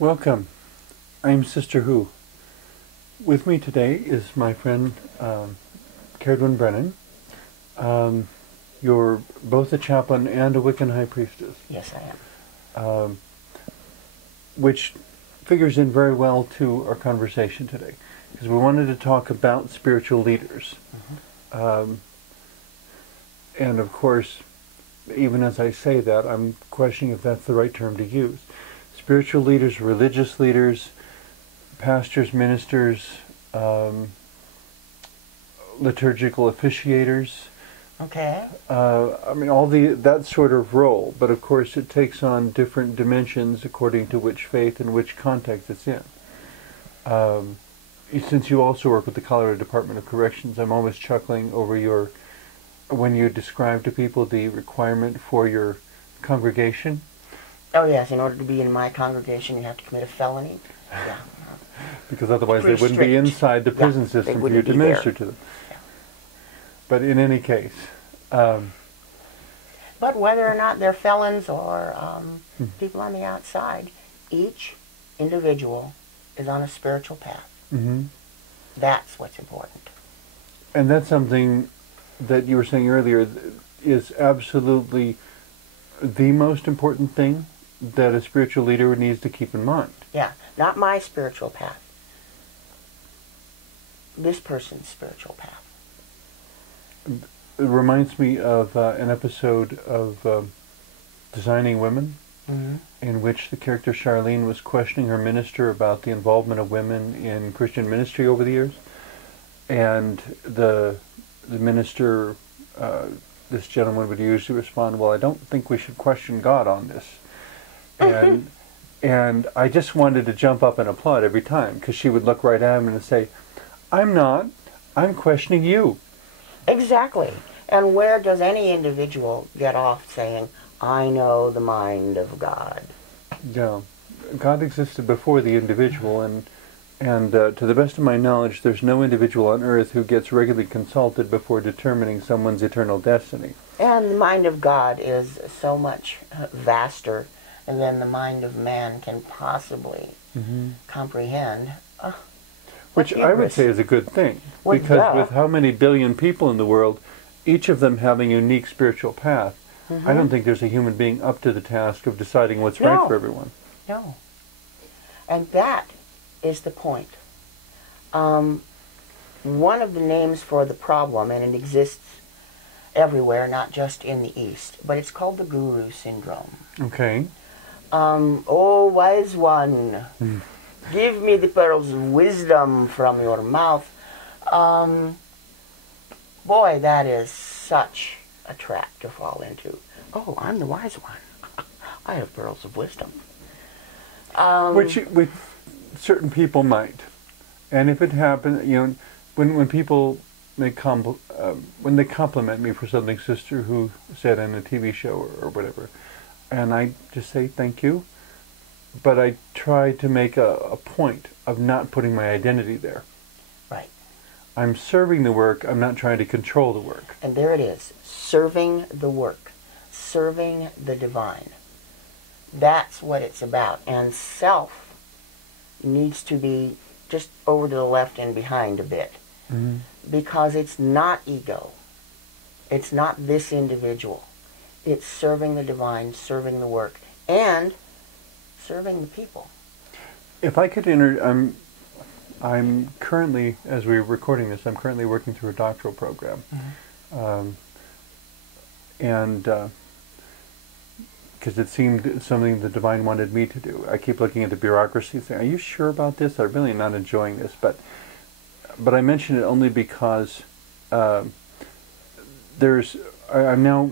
Welcome. I'm Sister Who. With me today is my friend Carridwen Brennan. You're both a chaplain and a Wiccan high priestess. Yes, I am. Which figures in very well to our conversation today, because we wanted to talk about spiritual leaders. And of course, even as I say that, I'm questioning if that's the right term to use. Spiritual leaders, religious leaders, pastors, ministers, liturgical officiators. Okay. I mean, all that sort of role. But of course, it takes on different dimensions according to which faith and which context it's in. Since you also work with the Colorado Department of Corrections, I'm always chuckling over when you describe to people the requirement for your congregation. Oh yes, in order to be in my congregation, you have to commit a felony. Yeah. Because otherwise they wouldn't strict. be inside the prison system for you to minister to them. Yeah. But in any case... but whether or not they're felons or people on the outside, each individual is on a spiritual path. Mm-hmm. That's what's important. And that's something that you were saying earlier is absolutely the most important thing that a spiritual leader needs to keep in mind. Yeah, not my spiritual path. This person's spiritual path. It reminds me of an episode of Designing Women, in which the character Charlene was questioning her minister about the involvement of women in Christian ministry over the years. And the minister, this gentleman would usually respond, well, I don't think we should question God on this. And I just wanted to jump up and applaud every time, because she would look right at him and say, I'm not. I'm questioning you. Exactly. And where does any individual get off saying, I know the mind of God? Yeah. God existed before the individual, and to the best of my knowledge, there's no individual on earth who gets regularly consulted before determining someone's eternal destiny. And the mind of God is so much vaster than the mind of man can possibly comprehend. Which I would say is a good thing, because with how many billion people in the world, each of them having a unique spiritual path, I don't think there's a human being up to the task of deciding what's right for everyone. No. And that is the point. One of the names for the problem, and it exists everywhere, not just in the East, but it's called the Guru Syndrome. Okay. Oh, wise one, give me the pearls of wisdom from your mouth. Boy, that is such a trap to fall into. Oh, I'm the wise one. I have pearls of wisdom. Which certain people might. And if it happens, when people when they compliment me for something Sister Who said in a TV show or whatever, and I just say thank you, but I try to make a point of not putting my identity there. Right. I'm serving the work, I'm not trying to control the work. And there it is, serving the work, serving the divine. That's what it's about. And self needs to be just over to the left and behind a bit. Because it's not ego. It's not this individual. It's serving the divine, serving the work, and serving the people. If I could I'm currently, as we're recording this, I'm currently working through a doctoral program. And because it seemed something the divine wanted me to do. I keep looking at the bureaucracy saying, are you sure about this? I'm really not enjoying this. But I mention it only because I'm now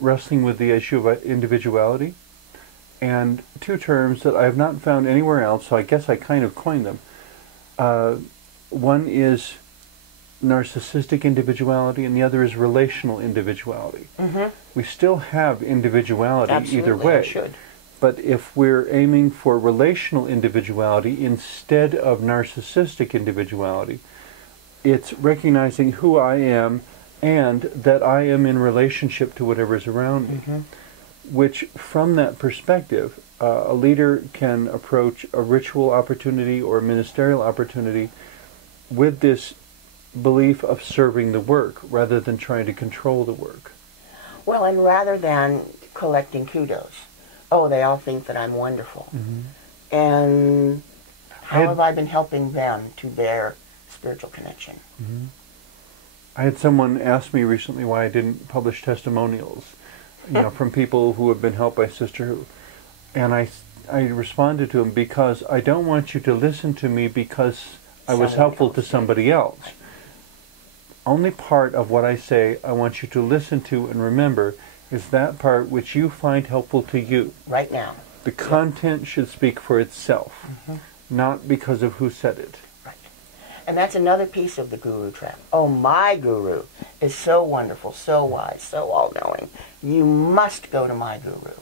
wrestling with the issue of individuality, and two terms that I have not found anywhere else, so I guess I kind of coined them. One is narcissistic individuality, and the other is relational individuality. We still have individuality either way. Should. But if we're aiming for relational individuality instead of narcissistic individuality, it's recognizing who I am and that I am in relationship to whatever is around me. which from that perspective, a leader can approach a ritual opportunity or a ministerial opportunity with this belief of serving the work rather than trying to control the work. Well, and rather than collecting kudos, oh, they all think that I'm wonderful. Mm-hmm. And how have I been helping them to their spiritual connection? Mm-hmm. I had someone ask me recently why I didn't publish testimonials, from people who have been helped by Sister Who. And I responded to him, because I don't want you to listen to me because I was helpful to somebody else. Right. Only part of what I say I want you to listen to and remember is that part which you find helpful to you. Right now. The content should speak for itself, not because of who said it. Right. And that's another piece of the guru trap. Oh, my guru is so wonderful, so wise, so all-knowing. You must go to my guru.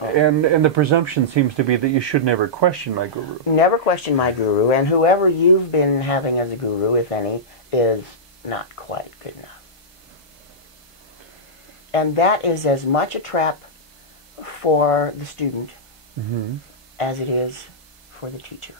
Oh. And the presumption seems to be that you should never question my guru. Never question my guru, and whoever you've been having as a guru, if any, is not quite good enough. And that is as much a trap for the student as it is for the teacher.